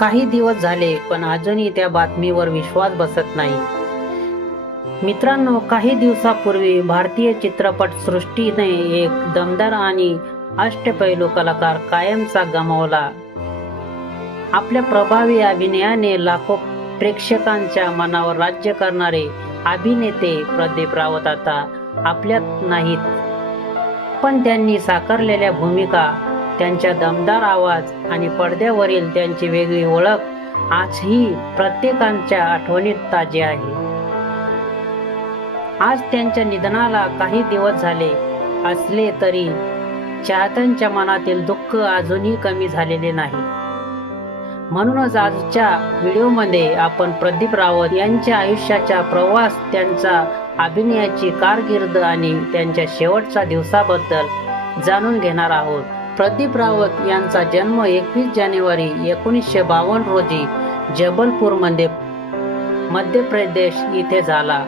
काही दिवस झाले पण अजूनही त्या बातमीवर विश्वास बसत नाही। मित्रांनो, काही दिवसापूर्वी भारतीय चित्रपट सृष्टीने एक दमदार आणि अष्टपैलू कलाकार कायमचा गमावला। आपल्या प्रभावी अभिनयाने लाखो प्रेक्षकांच्या मनावर राज्य करणारे अभिनेते प्रदीप रावत आता आपल्यात नाहीत, पण त्यांनी साकारलेल्या भूमिका, त्यांचा दमदार आवाज आणि पडद्यावरील त्यांची वेगळी ओळख आजही प्रत्येकाच्या आठवणीत ताजी आहे। आज त्यांच्या निधनाला काही दिवस झाले असले तरी चाहत्यांच्या मनातील दुःख अजूनही कमी झालेले नाही। म्हणूनच आजच्या व्हिडिओमध्ये आपण प्रदीप रावत यांच्या आयुष्याचा प्रवास, त्यांचा अभिनयाची कारकीर्द आणि त्यांच्या शेवटच्या दिवसाबद्दल जाणून घेणार आहोत। प्रदीप रावत यांचा जन्म 21 जानेवारी 1952 रोजी जबलपूरमध्ये मध्य प्रदेश येथे झाला।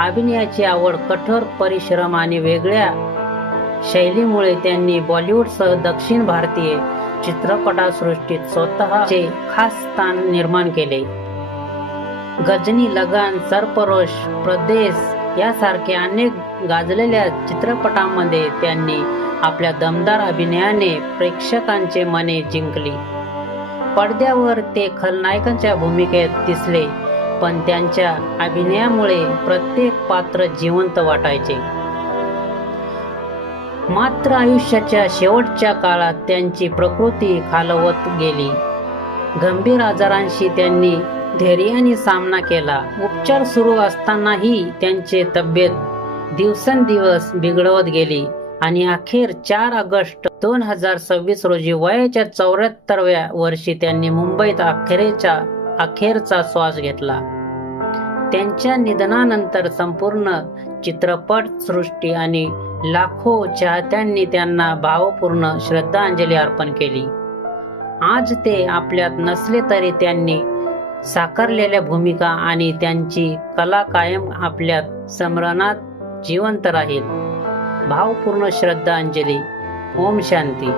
अभिनयाची आवड, कठोर परिश्रम आणि वेगळ्या शैलीमुळे त्यांनी बॉलिवूडसह दक्षिण भारतीय चित्रपटसृष्टीत स्वतःचे खास स्थान निर्माण केले। गजनी, लगान, सरफरोश, परदेस यासारख्या अनेक गाजलेल्या चित्रपटांमध्ये त्यांनी आपल्या दमदार अभिनयाने प्रेक्षकांचे मने जिंकली। पडद्यावर ते खलनायकाच्या भूमिकेत दिसले, पण त्यांच्या अभिनयामुळे प्रत्येक पात्र जिवंत वाटायचे। मात्र आयुष्याच्या शेवटच्या काळात त्यांची प्रकृती खालावत गेली। गंभीर आजारांशी त्यांनी धैर्याने सामना केला। उपचार सुरू असतानाही त्यांची तब्येत दिवसेंदिवस बिघडत गेली आणि अखेर 4 ऑगस्ट 2026 रोजी वयाच्या 74व्या वर्षी त्यांनी मुंबईत अखेरचा श्वास घेतला। त्यांच्या निधनानंतर संपूर्ण चित्रपट सृष्टी आणि लाखो चाहत्यांनी त्यांना भावपूर्ण श्रद्धांजली अर्पण केली। आज ते आपल्यात नसले तरी त्यांनी साकारलेल्या भूमिका आणि त्यांची कला कायम आपल्या स्मरणात जिवंत राहील। भावपूर्ण श्रद्धांजली। ओम शांती।